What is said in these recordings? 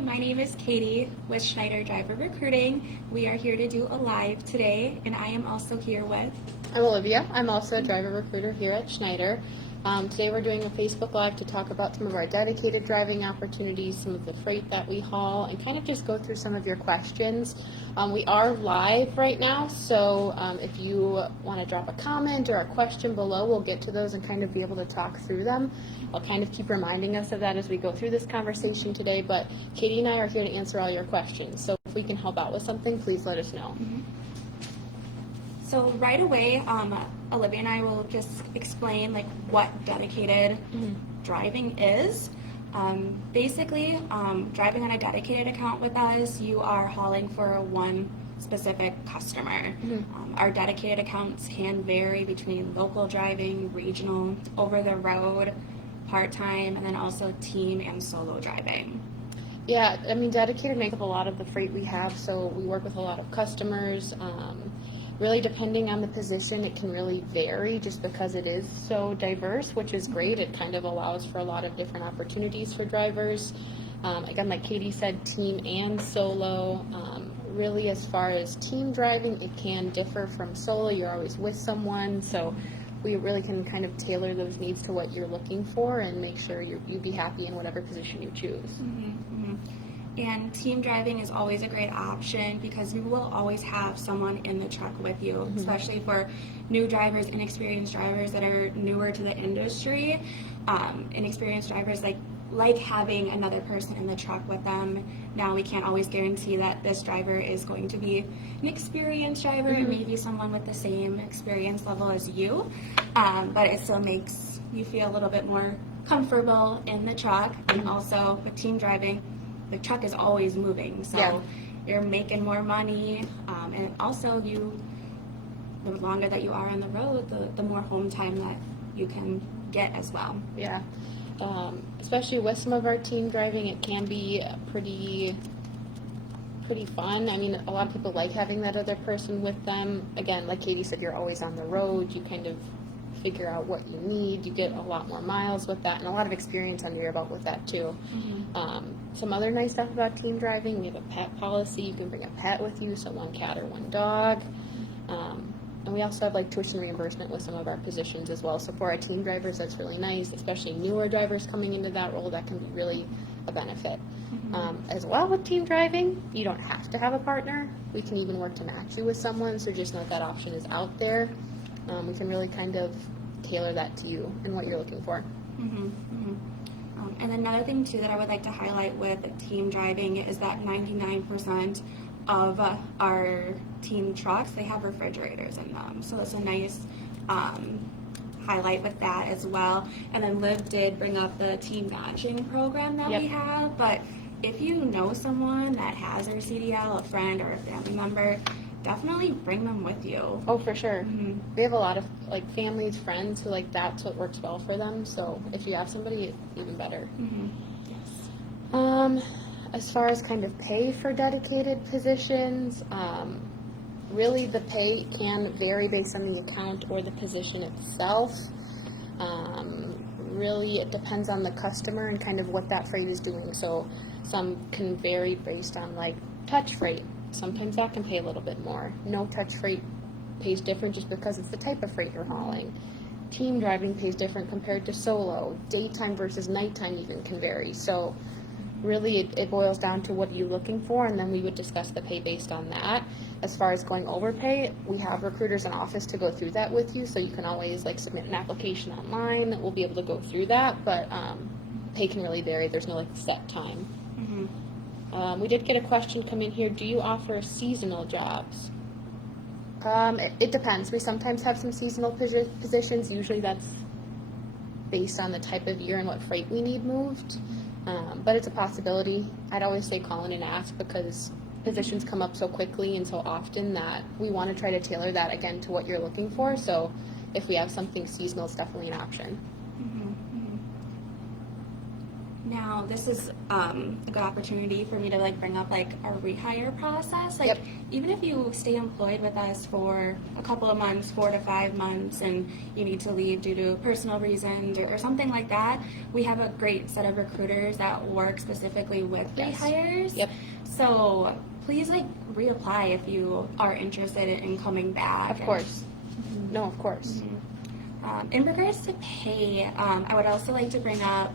Hi, my name is Katie with Schneider Driver Recruiting. We are here to do a live today, and I am also here with... I'm Olivia. I'm also a driver recruiter here at Schneider. Today we're doing a Facebook Live to talk about some of our dedicated driving opportunities, some of the freight that we haul, and kind of just go through some of your questions. We are live right now, so if you want to drop a comment or a question below, we'll get to those and kind of be able to talk through them. I'll kind of keep reminding us of that as we go through this conversation today, but Katie and I are here to answer all your questions. So if we can help out with something, please let us know. So right away, Olivia and I will just explain what dedicated driving is. Basically, driving on a dedicated account with us, you are hauling for one specific customer. Our dedicated accounts can vary between local driving, regional, over the road, part-time, and then also team and solo driving. Yeah, I mean, dedicated makes up a lot of the freight we have, so we work with a lot of customers. Really, depending on the position, it can really vary just because it is so diverse, which is great. It kind of allows for a lot of different opportunities for drivers. Again, like Katie said, team and solo. Really, as far as team driving, it can differ from solo. You're always with someone, so we really can kind of tailor those needs to what you're looking for and make sure you be happy in whatever position you choose. And team driving is always a great option because you will always have someone in the truck with you, especially for new drivers, inexperienced drivers that are newer to the industry. Inexperienced drivers like having another person in the truck with them. Now we can't always guarantee that this driver is going to be an experienced driver and maybe someone with the same experience level as you, but it still makes you feel a little bit more comfortable in the truck. And also with team driving, the truck is always moving, so you're making more money, and also the longer that you are on the road, the more home time that you can get as well. Yeah, especially with some of our team driving, it can be pretty fun. I mean, a lot of people like having that other person with them. Again, like Katie said, you're always on the road. You kind of figure out what you need. You get a lot more miles with that and a lot of experience under your belt with that too. Some other nice stuff about team driving, we have a pet policy. You can bring a pet with you, so one cat or one dog. And we also have tuition reimbursement with some of our positions as well. So for our team drivers, that's really nice, especially newer drivers coming into that role. That can be really a benefit. As well with team driving, you don't have to have a partner. We can even work to match you with someone, so just know that option is out there. We can really kind of tailor that to you and what you're looking for. And another thing too that I would like to highlight with team driving is that 99% of our team trucks, they have refrigerators in them. So it's a nice highlight with that as well. And then Liv did bring up the team matching program that we have, but if you know someone that has their CDL, a friend or a family member, definitely bring them with you. Oh, for sure. We have a lot of families, friends who that's what works well for them. So if you have somebody, even better. Yes. As far as kind of pay for dedicated positions, really the pay can vary based on the account or the position itself. Really, it depends on the customer and kind of what that freight is doing. So some can vary based on touch freight. Sometimes that can pay a little bit more. No touch freight pays different just because it's the type of freight you're hauling. Team driving pays different compared to solo. Daytime versus nighttime even can vary. So really it boils down to what are you looking for, and then we would discuss the pay based on that. As far as going over pay, we have recruiters in office to go through that with you, so you can always submit an application online. We'll be able to go through that, but pay can really vary. There's no set time. We did get a question come in here. Do you offer seasonal jobs? It depends. We sometimes have some seasonal positions. Usually that's based on the type of year and what freight we need moved. But it's a possibility. I'd always say call in and ask because positions come up so quickly and so often that we want to try to tailor that again to what you're looking for. So if we have something seasonal, it's definitely an option. Now, this is a good opportunity for me to like bring up like our rehire process. Like, Yep. even if you stay employed with us for a couple of months, 4 to 5 months, and you need to leave due to personal reasons or something like that, we have a great set of recruiters that work specifically with Yes. rehires. Yep. So please like reapply if you are interested in coming back. Of course. No, of course. In regards to pay, I would also like to bring up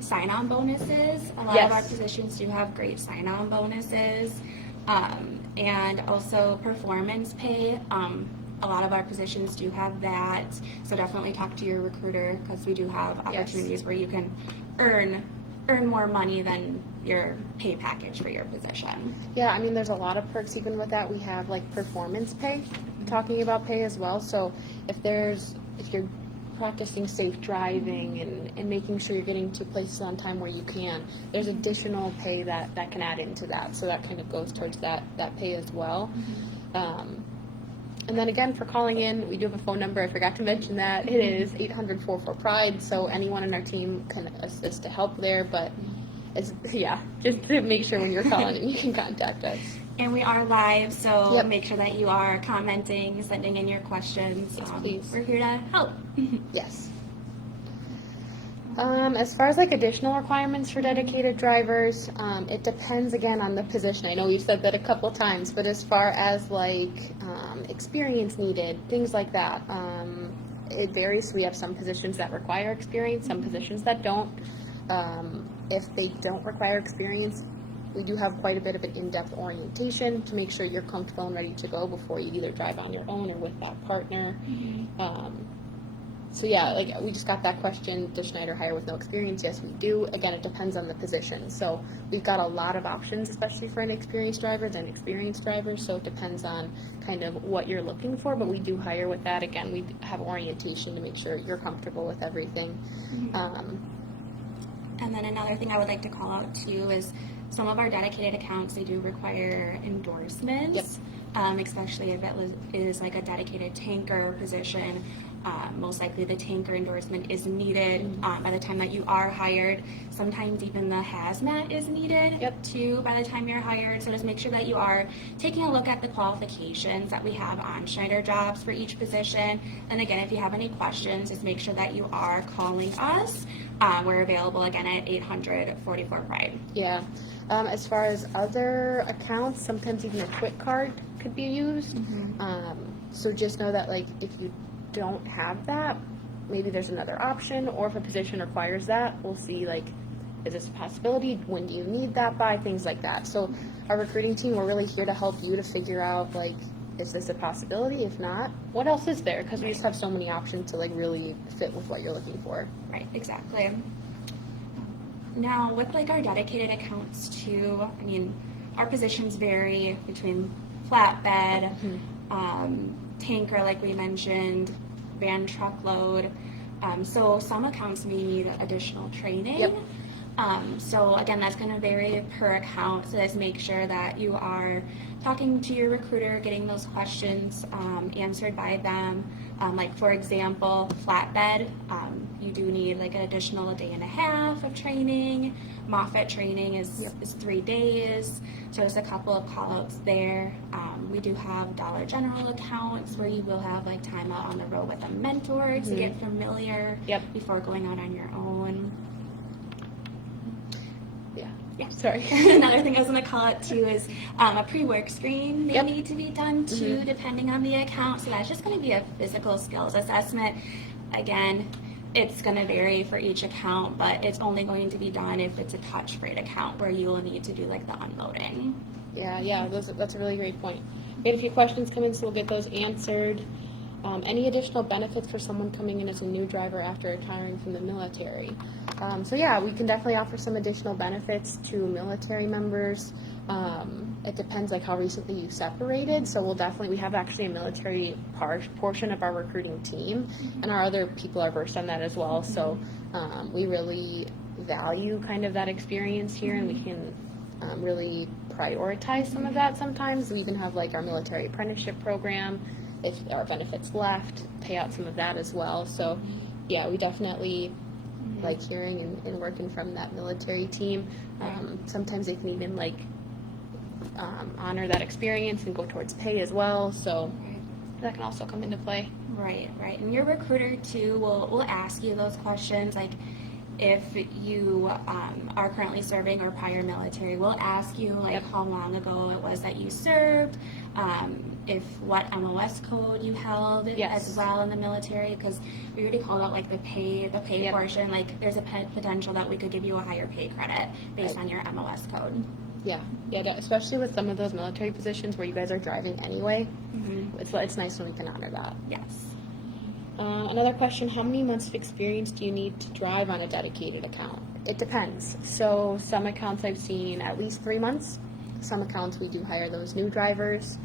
sign-on bonuses. A lot of our Yes. positions do have great sign-on bonuses, and also performance pay. A lot of our positions do have that, so definitely talk to your recruiter because we do have opportunities where you can earn more money than your pay package for your position. Yeah, I mean, there's a lot of perks even with that. We have like performance pay, talking about pay as well. So if you're practicing safe driving and making sure you're getting to places on time where you can, there's additional pay that can add into that. So that kind of goes towards that pay as well. And then again, for calling in, we do have a phone number. I forgot to mention that. It is 800-44-PRIDE, so anyone on our team can assist to help there. But it's, just to make sure when you're calling in, you can contact us. And we are live, so Yep. make sure that you are commenting, sending in your questions. Yes, please. We're here to help. Yes. As far as like additional requirements for dedicated drivers, it depends again on the position. I know we've said that a couple times, but as far as like experience needed, things like that, it varies. We have some positions that require experience, some positions that don't. If they don't require experience, we do have quite a bit of an in-depth orientation to make sure you're comfortable and ready to go before you either drive on your own or with that partner. So yeah, like we just got that question, does Schneider hire with no experience? Yes, we do. Again, it depends on the position. So we've got a lot of options, especially for an experienced driver than experienced drivers. So it depends on kind of what you're looking for, but we do hire with that. Again, we have orientation to make sure you're comfortable with everything. And then another thing I would like to call out too is some of our dedicated accounts, they do require endorsements, especially if it is like a dedicated tanker position. Most likely the tanker endorsement is needed by the time that you are hired. Sometimes even the hazmat is needed too by the time you're hired. So just make sure that you are taking a look at the qualifications that we have on Schneider Jobs for each position. And again, if you have any questions, just make sure that you are calling us. We're available again at 800-44-PRIDE. Yeah. As far as other accounts, sometimes even a quick card could be used. So just know that like if you don't have that, maybe there's another option, or if a position requires that, we'll see like, is this a possibility? When do you need that by? Things like that. So our recruiting team, we're really here to help you to figure out like, is this a possibility? If not, what else is there? Because we just have so many options to like really fit with what you're looking for. Right, exactly. Now with like our dedicated accounts too, I mean, our positions vary between flatbed, tanker like we mentioned, van truckload. So some accounts may need additional training. So again, that's going to vary per account. So just make sure that you are talking to your recruiter, getting those questions answered by them. Like for example, flatbed, you do need like an additional day and a half of training. Moffat training is 3 days. So just a couple of call outs there. We do have Dollar General accounts where you will have like time out on the road with a mentor to get familiar before going out on your own. Sorry. Another thing I was going to call it too is a pre-work screen may need to be done too, depending on the account. So that's just going to be a physical skills assessment. Again, it's going to vary for each account, but it's only going to be done if it's a touch freight account where you will need to do like the unloading. That's a really great point. We had a few questions come in, so we'll get those answered. Any additional benefits for someone coming in as a new driver after retiring from the military? We can definitely offer some additional benefits to military members. It depends like how recently you separated. So we have actually a military portion of our recruiting team, and our other people are versed on that as well. So we really value kind of that experience here, and we can really prioritize some of that sometimes. We even have like our military apprenticeship program. If there are benefits left, pay out some of that as well. So we definitely like hearing and working from that military team. Sometimes they can even like honor that experience and go towards pay as well. So that can also come into play. Right. And your recruiter too will ask you those questions, like if you are currently serving or prior military, we'll ask you like how long ago it was that you served, if what MOS code you held as well in the military, because we already called out like the pay portion. Like there's a potential that we could give you a higher pay credit based on your MOS code. Yeah, especially with some of those military positions where you guys are driving anyway. It's nice when we can honor that. Yes. Another question, how many months of experience do you need to drive on a dedicated account? It depends. So some accounts I've seen at least 3 months. Some accounts we do hire those new drivers.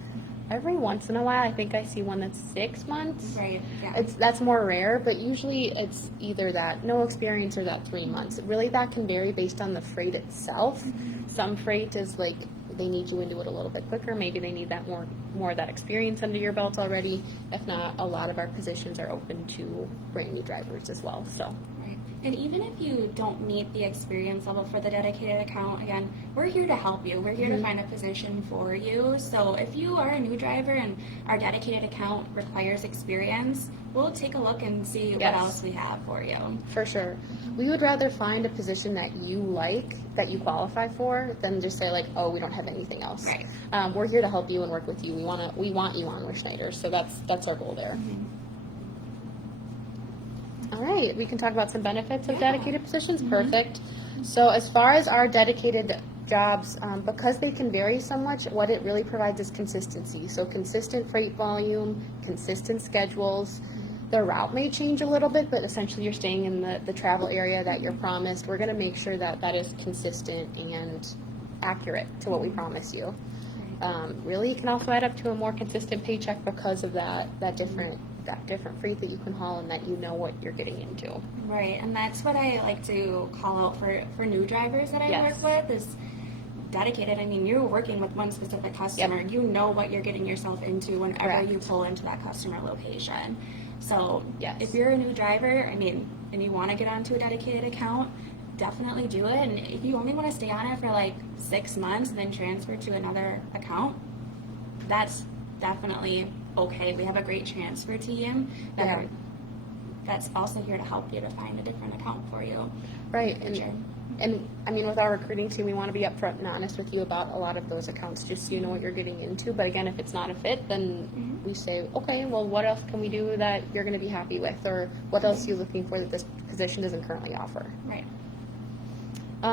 Every once in a while I think I see one that's 6 months. Right, yeah. That's more rare, but usually it's either that no experience or that 3 months. Really that can vary based on the freight itself. Some freight is like they need you into it a little bit quicker. Maybe they need that more of that experience under your belt already. If not, a lot of our positions are open to brand new drivers as well. So. Right. And even if you don't meet the experience level for the dedicated account, again, we're here to help you. We're here to find a position for you. So if you are a new driver and our dedicated account requires experience, we'll take a look and see what else we have for you. For sure. We would rather find a position that you like, that you qualify for, than just say like, oh, we don't have anything else. Right. We're here to help you and work with you. We want you on with Schneider. So that's our goal there. All right, we can talk about some benefits of dedicated positions. Perfect. So as far as our dedicated jobs, because they can vary so much, what it really provides is consistency. So consistent freight volume, consistent schedules. The route may change a little bit, but essentially you're staying in the travel area that you're promised. We're going to make sure that that is consistent and accurate to what we promise you. Really, it can also add up to a more consistent paycheck because of that different freight that you can haul and that you know what you're getting into. Right, and that's what I like to call out for new drivers that I work with is dedicated. I mean, you're working with one specific customer. You know what you're getting yourself into whenever you pull into that customer location. So if you're a new driver, I mean, and you want to get onto a dedicated account, definitely do it. And if you only want to stay on it for like 6 months and then transfer to another account, that's definitely okay. We have a great transfer team that's also here to help you to find a different account for you. Right. And I mean, with our recruiting team, we want to be upfront and honest with you about a lot of those accounts, just so you know what you're getting into. But again, if it's not a fit, then we say, okay, well, what else can we do that you're going to be happy with, or what else are you looking for that this position doesn't currently offer? Right.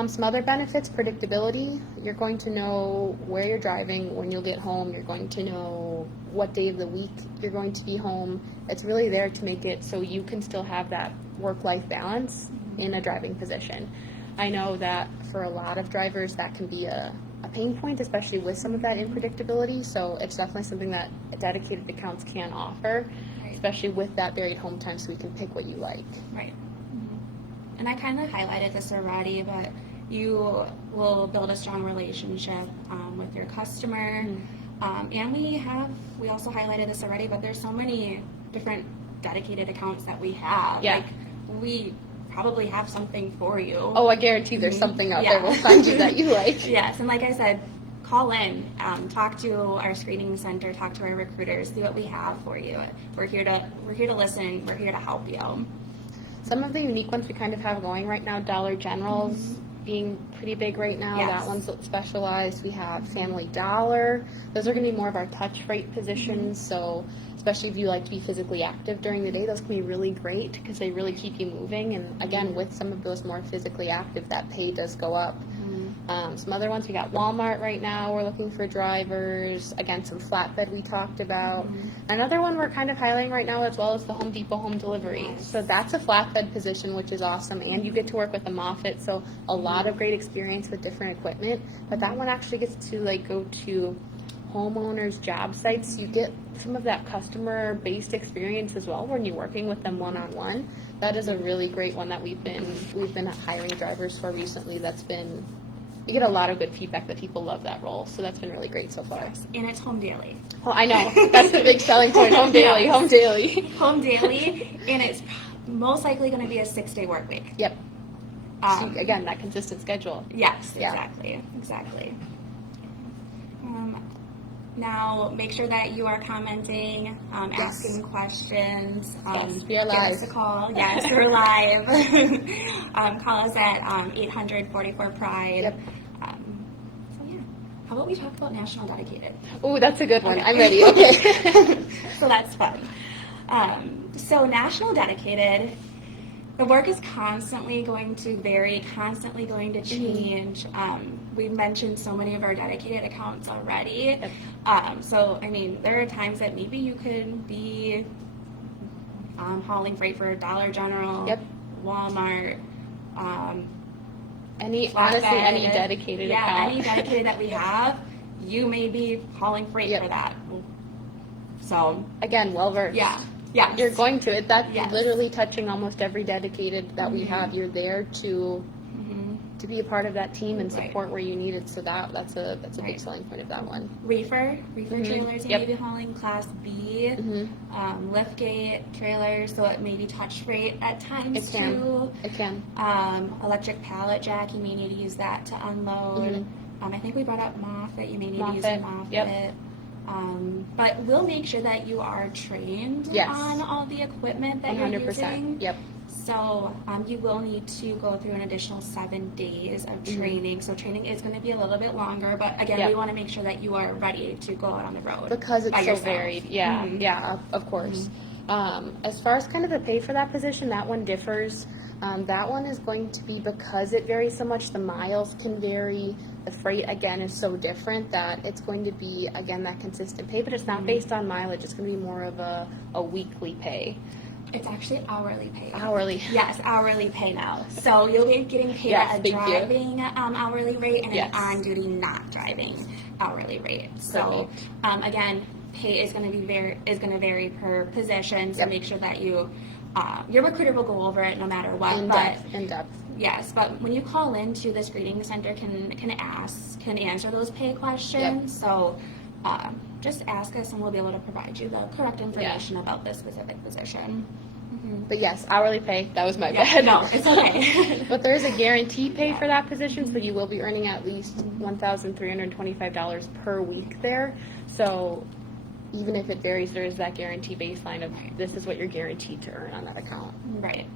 Some other benefits, predictability. You're going to know where you're driving, when you'll get home. You're going to know what day of the week you're going to be home. It's really there to make it so you can still have that work-life balance in a driving position. I know that for a lot of drivers that can be a pain point, especially with some of that unpredictability. So it's definitely something that dedicated accounts can offer, especially with that varied home time, so we can pick what you like. Right. And I kind of highlighted this already, but you will build a strong relationship with your customer. And we also highlighted this already, but there's so many different dedicated accounts that we have. Like, we probably have something for you. Oh, I guarantee there's something out there we'll find you that you like. Yes, and like I said, call in, talk to our screening center, talk to our recruiters, see what we have for you. We're here to listen. We're here to help you. Some of the unique ones we kind of have going right now, Dollar General's being pretty big right now. That one's specialized. We have Family Dollar. Those are going to be more of our touch freight positions. So especially if you like to be physically active during the day, those can be really great because they really keep you moving. And again, with some of those more physically active, that pay does go up. Some other ones, we got Walmart right now. We're looking for drivers. Again, some flatbed we talked about. Another one we're kind of highlighting right now as well is the Home Depot home delivery. So that's a flatbed position, which is awesome. And you get to work with a Moffett, so a lot of great experience with different equipment. But that one actually gets to like go to homeowners' job sites. You get some of that customer-based experience as well when you're working with them one-on-one. That is a really great one that we've been hiring drivers for recently. We get a lot of good feedback that people love that role, so that's been really great so far. And it's home daily. Well, I know. That's the big selling point. Home daily, home daily. Home daily, and it's most likely going to be a 6-day work week. Yep. So, again, that consistent schedule. Yes, Yeah. exactly. Now, make sure that you are commenting, asking questions. Yes, we are give live. us a call. Yes, we're live. Call us at 800-44-PRIDE. Yep. So, yeah. How about we talk about National Dedicated? Oh, that's a good one. Okay. I'm ready. Okay. So that's fun. So National Dedicated, the work is constantly going to vary, constantly going to change. We've mentioned so many of our dedicated accounts already. Yep. So, I mean, there are times that maybe you could be hauling freight for Dollar General, Yep. Walmart, Honestly, flatbed. any dedicated account. Any dedicated that we have, you may be hauling freight Yep. for that. So, Again, well versed. yeah. You're going to. That's Yes. literally touching almost every dedicated that we have. You're there to be a part of that team and Right. support where you need it. So that's a Right. big selling point of that one. Reefer trailers, you Yep. may be hauling Class B, liftgate trailers, so it may be touch freight at times It can. too. It can. Electric pallet jack, you may need to use that to unload. I think we brought up Moffett, you may need to use a Moffett, Moffett. yep. But we'll make sure that you are trained Yes. on all the equipment that you're 100%. using. Yep. So you will need to go through an additional 7 days of training. So training is going to be a little bit longer, but again, Yep. we want to make sure that you are ready to go out on the road. Because it's by so yourself. varied. Yeah, yeah, of course. As far as kind of the pay for that position, that one differs. That one is going to be, because it varies so much, the miles can vary. The freight, again, is so different that it's going to be, again, that consistent pay, but it's not based on mileage. It's going to be more of a weekly pay. It's actually hourly pay. Hourly. Yes, hourly pay now. So you'll be getting paid Yes, at a thank you. driving hourly rate and Yes. an on-duty not driving hourly rate. So again, pay is going to vary per position. So Yep. make sure that you your recruiter will go over it no matter what. In but depth. yes, but when you call into the screening center, can answer those pay questions. So just ask us, and we'll be able to provide you the correct information about this specific position. But yes, hourly pay. That was my Yeah, bad. no, it's okay. But there is a guaranteed pay for that position, so you will be earning at least $1,325 per week there. So even if it varies, there is that guarantee baseline of this is what you're guaranteed to earn on that account. Right.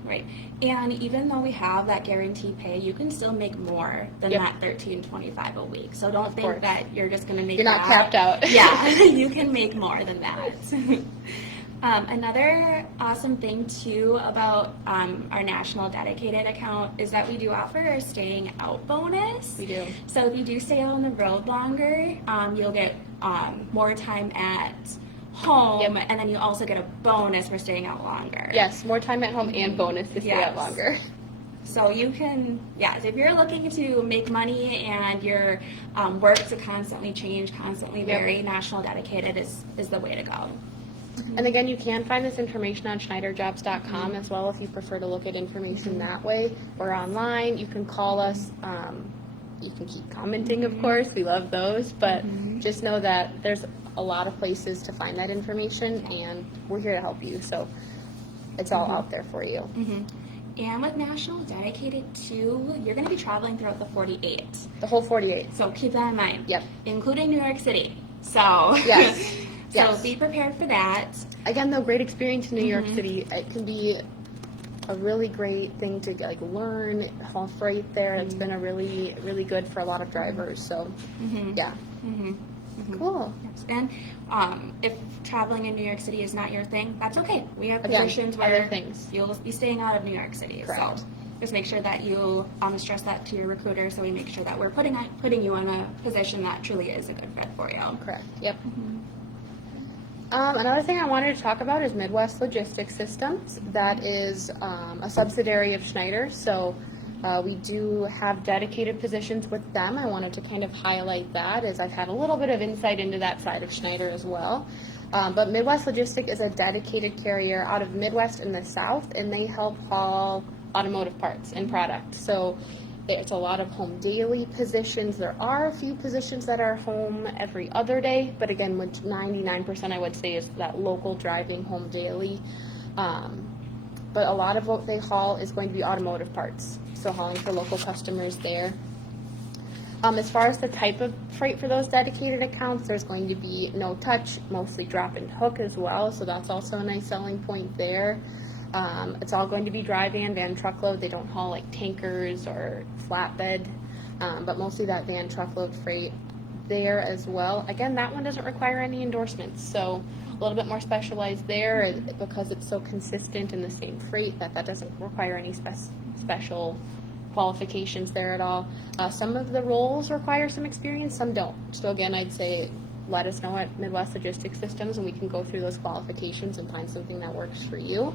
And even though we have that guaranteed pay, you can still make more than Yep. that $1,325 a week. So don't think course. that you're just going to make You're not that. capped out. Yeah, you can make more than that. Another awesome thing too about our National Dedicated account is that we do offer a staying out bonus. We do. So if you do stay on the road longer, you'll get more time at home, Yep. and then you also get a bonus for staying out longer. Yes, more time at home and bonus to stay out Yes. longer. So you can, if you're looking to make money and your work to constantly change, constantly vary, National Dedicated is the way to go. And again, you can find this information on SchneiderJobs.com as well if you prefer to look at information that way or online. You can call us. You can keep commenting, of course. We love those. But just know that there's a lot of places to find that information, and we're here to help you. So it's all out there for you. And with National Dedicated too, you're going to be traveling throughout the 48. The whole 48. So keep that in mind. Yep. Including New York City. So Yes. so Yes. be prepared for that. Again, though, great experience in New York City. It can be a really great thing to learn, haul freight there. It's been a really, really good for a lot of drivers. So, yeah. Cool. And if traveling in New York City is not your thing, that's okay. We have Again, positions other where things. you'll be staying out of New York City. Correct. So just make sure that you stress that to your recruiter, so we make sure that we're putting you in a position that truly is a good fit for you. Correct. Yep. Another thing I wanted to talk about is Midwest Logistics Systems. That is a subsidiary of Schneider. So we do have dedicated positions with them. I wanted to kind of highlight that, as I've had a little bit of insight into that side of Schneider as well. But Midwest Logistics is a dedicated carrier out of Midwest and the South, and they help haul automotive parts and product. So it's a lot of home daily positions. There are a few positions that are home every other day, but again, which 99% I would say is that local driving home daily. but a lot of what they haul is going to be automotive parts, so hauling for local customers there. As far as the type of freight for those dedicated accounts, there's going to be no touch, mostly drop and hook as well, so that's also a nice selling point there. It's all going to be dry van truckload. They don't haul like tankers or flatbed, but mostly that van truckload freight there as well. Again, that one doesn't require any endorsements, so a little bit more specialized there because it's so consistent in the same freight that doesn't require any special qualifications there at all. Some of the roles require some experience, some don't. So again, I'd say let us know at Midwest Logistics Systems and we can go through those qualifications and find something that works for you.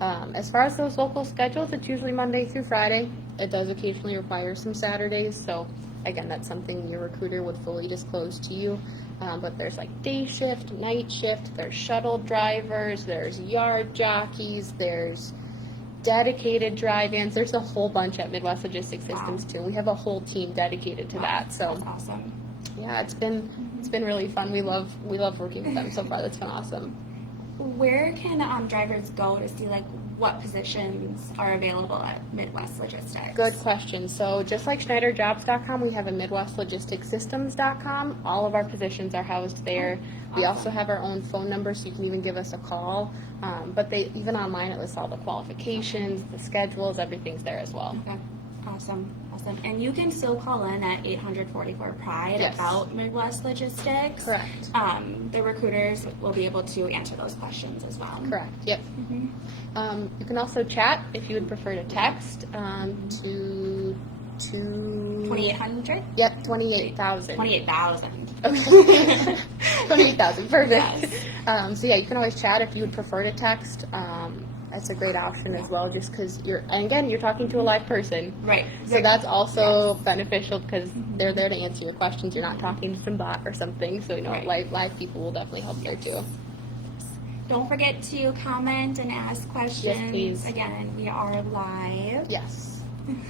As far as those local schedules, it's usually Monday through Friday. It does occasionally require some Saturdays, so again, that's something your recruiter would fully disclose to you. But there's like day shift, night shift, there's shuttle drivers, there's yard jockeys, there's dedicated dry vans. There's a whole bunch at Midwest Logistics Systems too. We have a whole team dedicated to that. So that's awesome. Yeah, it's been really fun. We love working with them so far. That's been awesome. Where can drivers go to see like what positions are available at Midwest Logistics? Good question. So just like sni.jobs.com, we have a MidwestLogisticsSystems.com. All of our positions are housed there. We also have our own phone number, so you can even give us a call. But even online, it lists all the qualifications, the schedules, everything's there as well. Okay. Awesome. And you can still call in at 844-PRIDE Yes. about Midwest Logistics. Correct. The recruiters will be able to answer those questions as well. Correct. Yep. You can also chat if you would prefer to text to 2,800? Yep, 28,000. 28,000. Okay. 28,000. Perfect. Yes. So yeah, you can always chat if you would prefer to text. That's a great option as well, just because you're talking to a live person. Right. So that's also beneficial because they're there to answer your questions. You're not talking to some bot or something. So live people will definitely help there too. Don't forget to comment and ask questions. Yes, please. Again, we are live. Yes.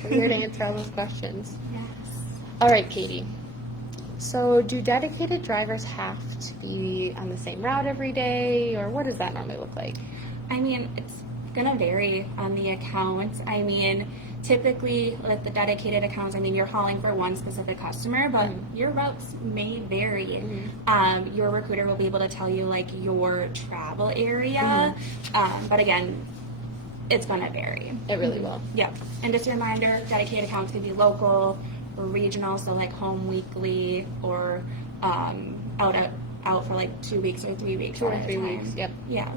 We're here to answer all those questions. Yes. All right, Katie. So do dedicated drivers have to be on the same route every day, or what does that normally look like? I mean, it's going to vary on the accounts. I mean, typically with the dedicated accounts, I mean, you're hauling for one specific customer, but your routes may vary. Your recruiter will be able to tell you like your travel area, but again, it's going to vary. It really will. Yep. And just a reminder, dedicated accounts can be local or regional, so like home weekly or out for like 2 weeks or 3 weeks. 2 or 3 weeks. Yep. Yeah.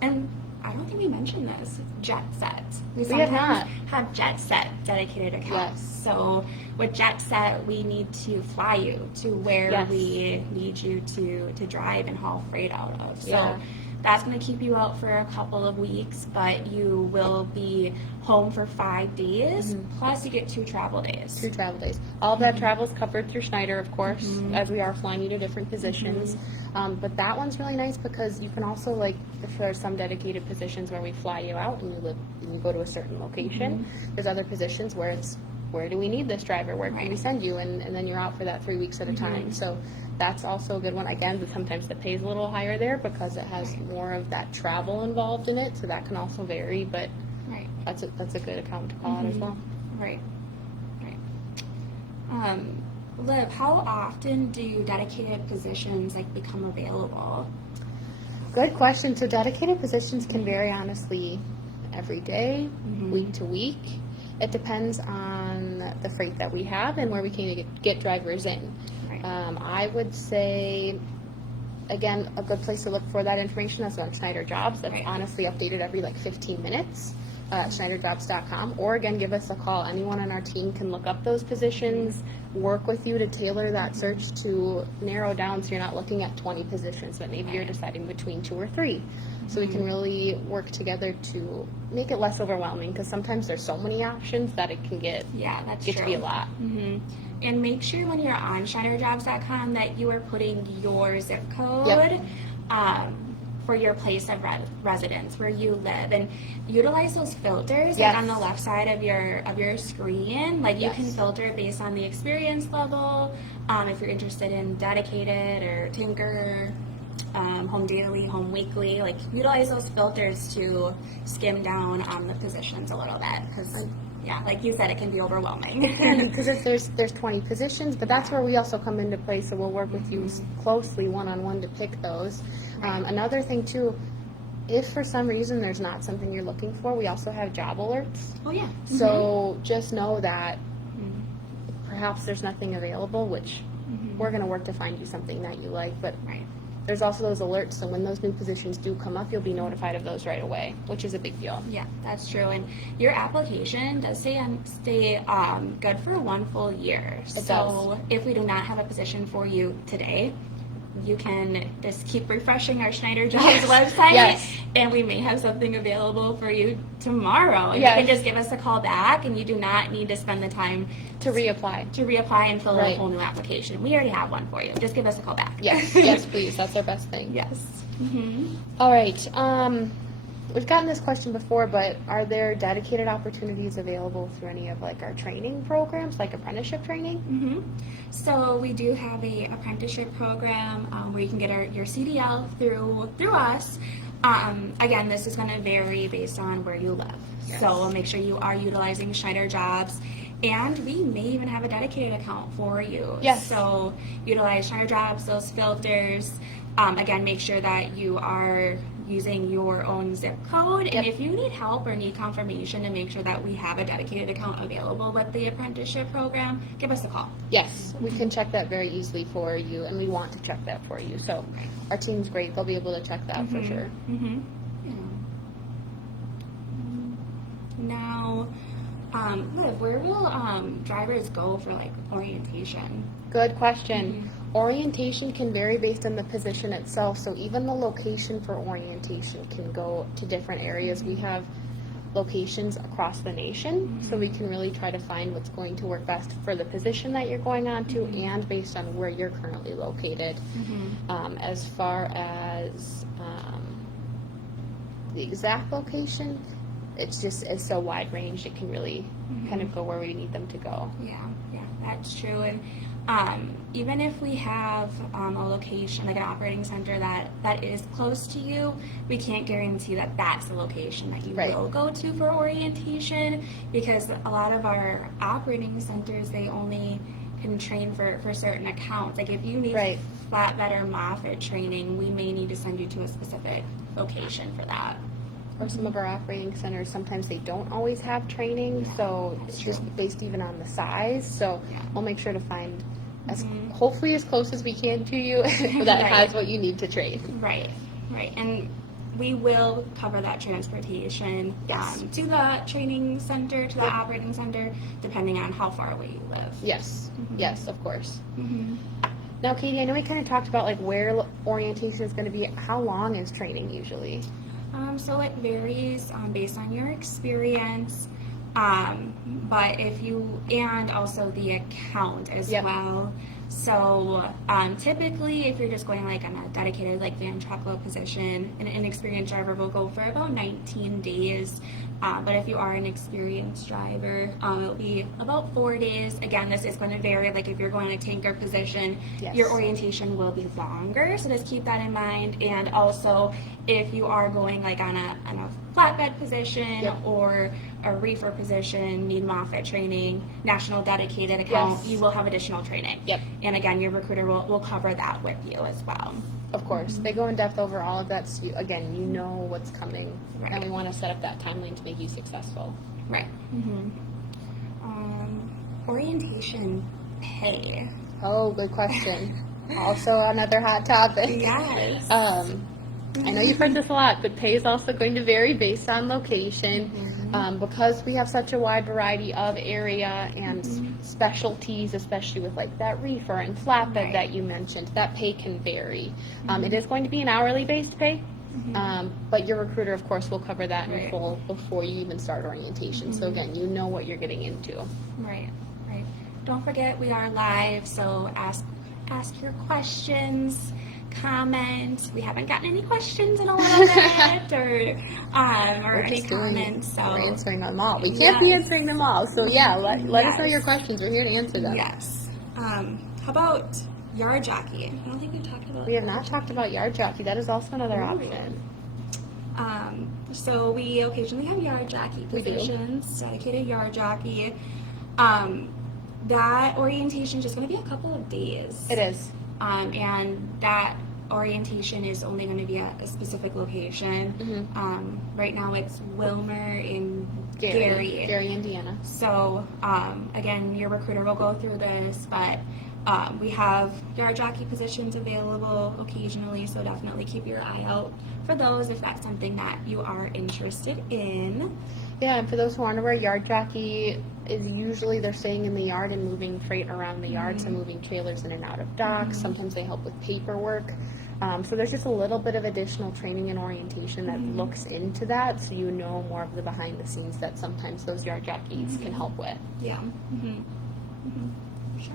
And I don't think we mentioned this. Jet Set. We have not. have Jet Set dedicated accounts. Yes. So with Jet Set, we need to fly you to where Yes. we need you to drive and haul freight out of. So Yeah. that's going to keep you out for a couple of weeks, but you will be home for 5 days. Plus, you get 2 travel days. 2 travel days. All of that travel is covered through Schneider, of course, as we are flying you to different positions. But that one's really nice because you can also, like, if there are some dedicated positions where we fly you out and you go to a certain location, there's other positions where it's, where do we need this driver? Where can we send you? And then you're out for that 3 weeks at a time. So that's also a good one. Again, but sometimes the pay is a little higher there because it has more of that travel involved in it. So that can also vary, but that's a good account to call out as well. Right. Liv, how often do dedicated positions like become available? Good question. So dedicated positions can vary, honestly, every day, week to week. It depends on the freight that we have and where we can get drivers in. I would say, again, a good place to look for that information is on Schneider Jobs. That's honestly updated every like 15 minutes at SchneiderJobs.com. Or again, give us a call. Anyone on our team can look up those positions, work with you to tailor that search to narrow down so you're not looking at 20 positions, but maybe you're deciding between 2 or 3. So we can really work together to make it less overwhelming because sometimes there's so many options that it can get to be a lot. And make sure when you're on SchneiderJobs.com that you are putting your zip code for your place of residence, where you live, and utilize those filters like on the left side of your screen. Like you can filter based on the experience level. If you're interested in dedicated or tinker, home daily, home weekly. Like, utilize those filters to skim down on the positions a little bit, because yeah, like you said, it can be overwhelming. Because there's 20 positions, but that's where we also come into play. So we'll work with you closely one-on-one to pick those. Another thing too, if for some reason there's not something you're looking for, we also have job alerts. Oh yeah. So just know that perhaps there's nothing available, which we're going to work to find you something that you like. But there's also those alerts, so when those new positions do come up, you'll be notified of those right away, which is a big deal. Yeah, that's true. And your application does stay good for 1 full year. It so if we do not have a position for you today, you can just keep refreshing our Schneider.jobs website, and we may have something available for you tomorrow. And you can just give us a call back, and you do not need to spend the time to reapply and fill out a whole new application. We already have one for you. Just give us a call back. Yes, please. That's our best thing. Yes. All right. We've gotten this question before, but are there dedicated opportunities available through any of like our training programs, like apprenticeship training? So we do have a apprenticeship program where you can get your CDL through us. Again, this is going to vary based on where you live. So make sure you are utilizing Schneider Jobs. And we may even have a dedicated account for you. So utilize Schneider Jobs, those filters. Again, make sure that you are using your own zip code. And if you need help or need confirmation to make sure that we have a dedicated account available with the apprenticeship program, give us a call. Yes, we can check that very easily for you, and we want to check that for you. So our team's great. They'll be able to check that for sure. Now, Liv, where will drivers go for like orientation? Good question. Orientation can vary based on the position itself, so even the location for orientation can go to different areas. We have locations across the nation, so we can really try to find what's going to work best for the position that you're going on to and based on where you're currently located. As far as the exact location, it's so wide range, it can really kind of go where we need them to go. Yeah, that's true. And even if we have a location, like an operating center that is close to you, we can't guarantee that that's the location that you will go to for orientation, because a lot of our operating centers, they only can train for certain accounts. Like if you need flatbed or Moffett training, we may need to send you to a specific location for that. Or some of our operating centers, sometimes they don't always have training, so it's just based even on the size. So we'll make sure to find hopefully as close as we can to you that has what you need to train. Right. And we will cover that transportation to the training center, to the operating center, depending on how far away you live. Yes, of course. Now, Katie, I know we kind of talked about like where orientation is going to be. How long is training usually? So it varies based on your experience, but and also the account as well. So typically, if you're just going like on a dedicated like van truckload position, an inexperienced driver will go for about 19 days. But if you are an experienced driver, it'll be about 4 days. Again, this is going to vary. Like if you're going a tanker position, your orientation will be longer. So just keep that in mind. And also, if you are going like on a flatbed position or a reefer position, need Moffett training, national dedicated account, you will have additional training. And again, your recruiter will cover that with you as well. Of course. They go in depth over all of that. So again, you know what's coming. And we want to set up that timeline to make you successful. Orientation pay. Oh, good question. Also another hot topic. Yes. I know you've heard this a lot, but pay is also going to vary based on location. Because we have such a wide variety of area and specialties, especially with like that reefer and flatbed that you mentioned, that pay can vary. It is going to be an hourly based pay, but your recruiter, of course, will cover that in full before you even start orientation. So again, you know what you're getting into. Right. Don't forget, we are live, so ask your questions. Comment. We haven't gotten any questions in a little bit, or any comments. So we're answering them all. We can't be answering them all. So let us know your questions. We're here to answer them. Yes. How about Yard jockey. I don't think we've talked about. We have not talked about yard jockey. That is also another Ooh. option. So we occasionally have yard jockey We do. positions, dedicated yard jockey. That orientation is just going to be a couple of days. It is. And that orientation is only going to be at a specific location. Mm-hmm. Right now it's Wilmer in Gary. Gary, Indiana. So, again, your recruiter will go through this, but we have yard jockey positions available occasionally, so definitely keep your eye out for those if that's something that you are interested in. Yeah, and for those who aren't aware, yard jockey is usually they're staying in the yard and moving freight around the yard, so moving trailers in and out of docks. Sometimes they help with paperwork. So there's just a little bit of additional training and orientation that looks into that, so you know more of the behind the scenes that sometimes those yard jockeys can help with. Yeah. Sure.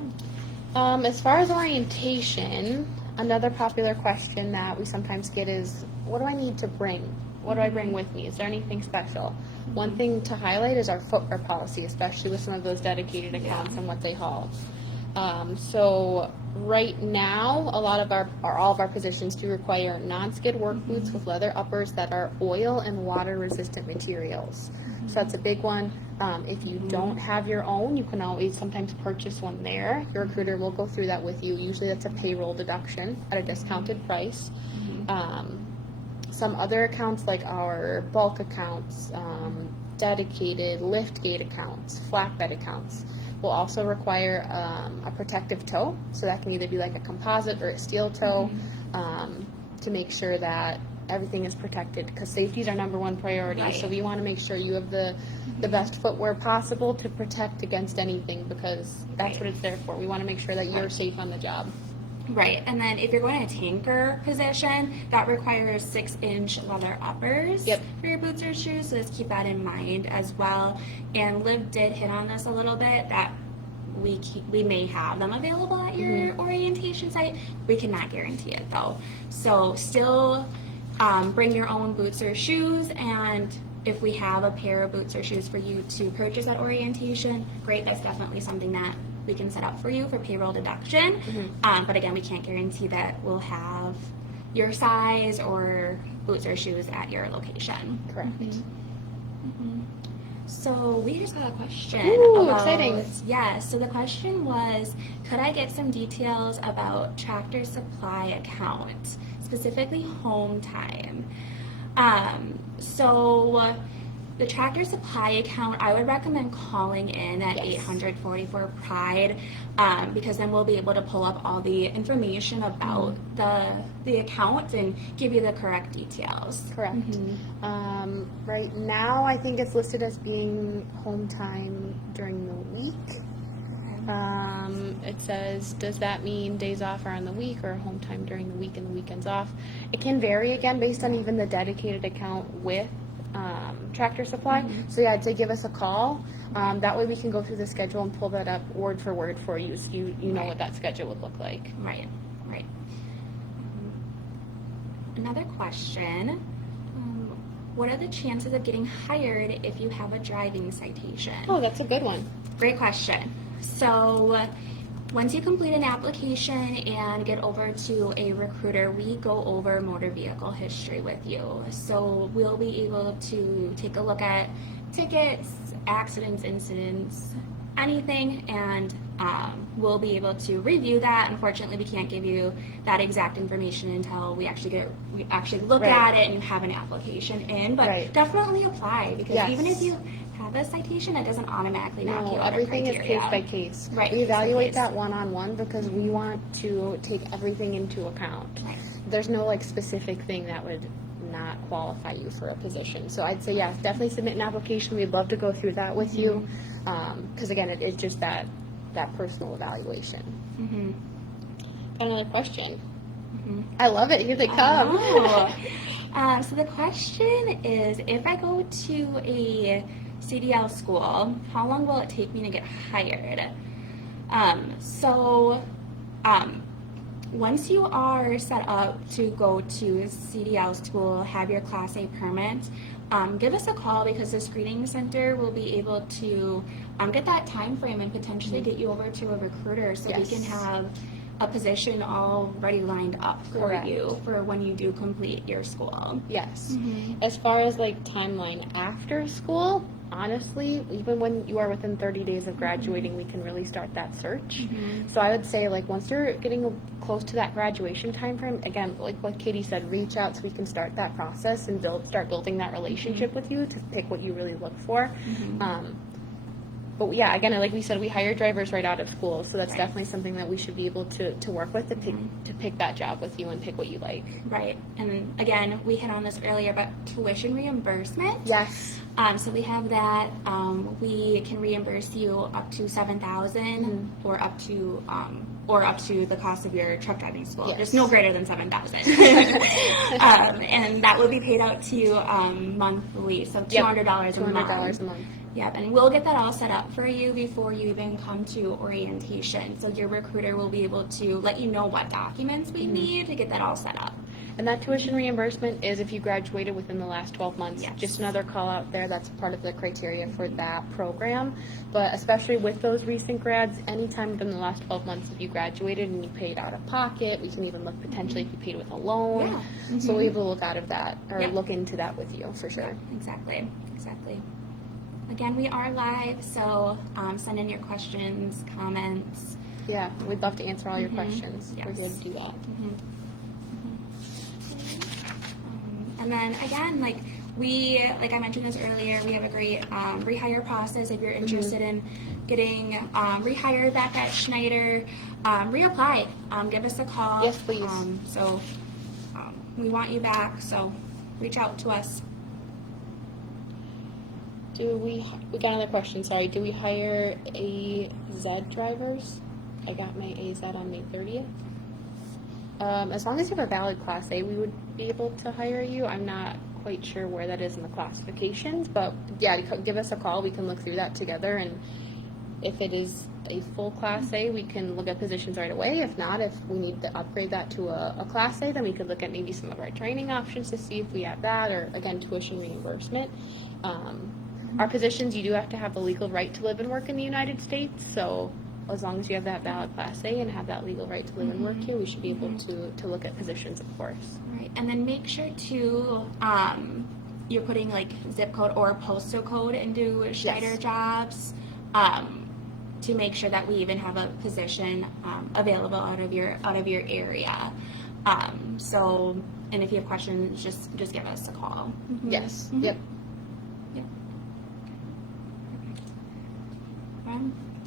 As far as orientation, another popular question that we sometimes get is, what do I need to bring? What do I bring with me? Is there anything special? One thing to highlight is our footwear policy, especially with some of those dedicated accounts and what they haul. So right now, all of our positions do require non-skid work boots with leather uppers that are oil and water resistant materials. So that's a big one. If you don't have your own, you can always sometimes purchase one there. Your recruiter will go through that with you. Usually that's a payroll deduction at a discounted price. Some other accounts like our bulk accounts, dedicated lift gate accounts, flatbed accounts will also require a protective toe. So that can either be like a composite or a steel toe to make sure that everything is protected, because safety is our number one priority. Right. So we want to make sure you have the best footwear possible to protect against anything, because that's what it's there for. We want to make sure that you're safe on the job. Right, and then if you're going to a tanker position, that requires 6-inch leather uppers for your boots or shoes, so just keep that in mind as well. And Liv did hit on this a little bit, that we may have them available at your orientation site. We cannot guarantee it though. So still bring your own boots or shoes, and if we have a pair of boots or shoes for you to purchase at orientation, great, that's definitely something that we can set up for you for payroll deduction. But again, we can't guarantee that we'll have your size or boots or shoes at your location. Correct. So we just got a question. Ooh, exciting. Yes, so the question was, could I get some details about Tractor Supply account, specifically home time? So the Tractor Supply account, I would recommend calling in at 844-PRIDE, because then we'll be able to pull up all the information about the account and give you the correct details. Correct. Right now, I think it's listed as being home time during the week. It says, does that mean days off are on the week, or home time during the week and the weekends off? It can vary, again, based on even the dedicated account with Tractor Supply. So yeah, I'd say give us a call. That way we can go through the schedule and pull that up word for word for you, so you know what that schedule would look like. Right. Another question. What are the chances of getting hired if you have a driving citation? Oh, that's a good one. Great question. So once you complete an application and get over to a recruiter, we go over motor vehicle history with you. So we'll be able to take a look at tickets, accidents, incidents, anything, and we'll be able to review that. Unfortunately, we can't give you that exact information until we actually look at it and have an application in. But definitely apply, because even if you have a citation, it doesn't automatically knock you out of everything is criteria. case by case. Right, We case by evaluate case. that one-on-one because we want to take everything into account. Right. There's no like specific thing that would not qualify you for a position. So I'd say yes, definitely submit an application. We'd love to go through that with you, because again, it's just that personal evaluation. Got another question. I love it. Here they come. So the question is, if I go to a CDL school, how long will it take me to get hired? Once you are set up to go to CDL school, have your Class A permit, give us a call, because the screening center will be able to get that time frame and potentially get you over to a recruiter, so we can have a position already lined up for Correct. you for when you do complete your school. Yes. Mm-hmm. As far as like timeline after school, honestly, even when you are within 30 days of graduating, we can really start that search. So I would say, like, once you're getting close to that graduation time frame, again, like what Katie said, reach out so we can start that process and start building that relationship with you to pick what you really look for. But yeah, again, like we said, we hire drivers right out of school, so that's definitely something that we should be able to work with to pick that job with you and pick what you like. Right. And again, we hit on this earlier, but tuition reimbursement. Yes. So we have that. We can reimburse you up to $7,000 or up to the cost of your truck driving school. Yes. Just no greater than $7,000. And that will be paid out to you monthly, so $200 $200 a month. Yep, and we'll get that all set up for you before you even come to orientation. So your recruiter will be able to let you know what documents we need to get that all set up. And that tuition reimbursement is if you graduated within the last 12 months. Yes. Just another call out there. That's part of the criteria for that program. But especially with those recent grads, anytime within the last 12 months, if you graduated and you paid out of pocket, we can even look potentially if you paid with a loan. Yeah. So we will look out of that or Yep. look into that with you for sure. Yeah, exactly. Again, we are live, so send in your questions, comments. Yeah, we'd love to answer all your questions. Yes. We're here to do that. And then again, like I mentioned this earlier, we have a great rehire process. If you're interested in getting rehired back at Schneider, reapply. Give us a call. Yes, please. We want you back, so reach out to us. We got another question, sorry. Do we hire AZ drivers? I got my AZ on May 30th. As long as you have a valid Class A, we would be able to hire you. I'm not quite sure where that is in the classifications, but yeah, give us a call. We can look through that together, and if it is a full Class A, we can look at positions right away. If not, if we need to upgrade that to a Class A, then we could look at maybe some of our training options to see if we have that, or again, tuition reimbursement. Our positions, you do have to have the legal right to live and work in the United States, so as long as you have that valid Class A and have that legal right to live and work here, we should be able to look at positions, of course. Right, and then make sure to, you're putting like zip code or postal code into Schneider jobs to make sure that we even have a position available out of your area. So, and if you have questions, just give us a call. Yes. Yep.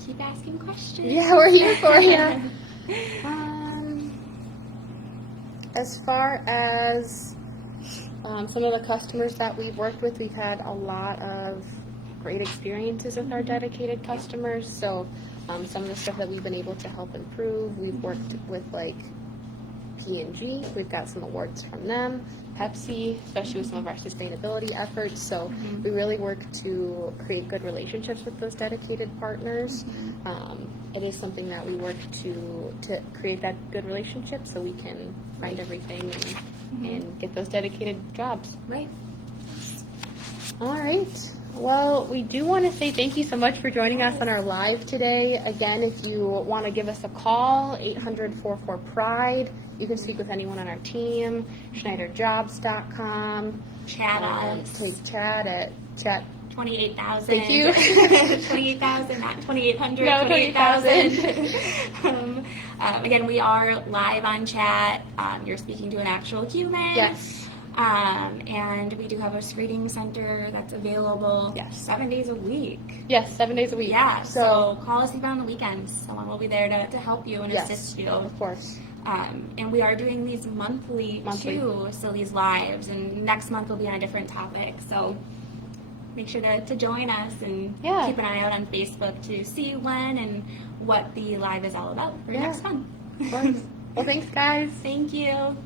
Keep asking questions. Yeah, we're here for you. As far as some of the customers that we've worked with, we've had a lot of great experiences with our dedicated customers. So some of the stuff that we've been able to help improve, we've worked with like P&G. We've got some awards from them. Pepsi, especially with some of our sustainability efforts. So we really work to create good relationships with those dedicated partners. It is something that we work to create that good relationship so we can find everything and get those dedicated jobs. Right. All right. Well, we do want to say thank you so much for joining us on our live today. Again, if you want to give us a call, 800-44-PRIDE. You can speak with anyone on our team, SchneiderJobs.com. Chat us. Take chat at chat. 28,000. Thank you. 28,000, not 2,800. No, 28,000. Again, we are live on chat. You're speaking to an actual human. Yes. And we do have a screening center that's available 7 days a week. Yes, 7 days a week. Yeah, so call us even on the weekends. Someone will be there to help you and assist you. Of course. And we are doing these monthly too, so these lives. And next month will be on a different topic. So make sure to join us and keep an eye out on Facebook to see when and what the live is all about for next month. Of course. Well, thanks, guys. Thank you.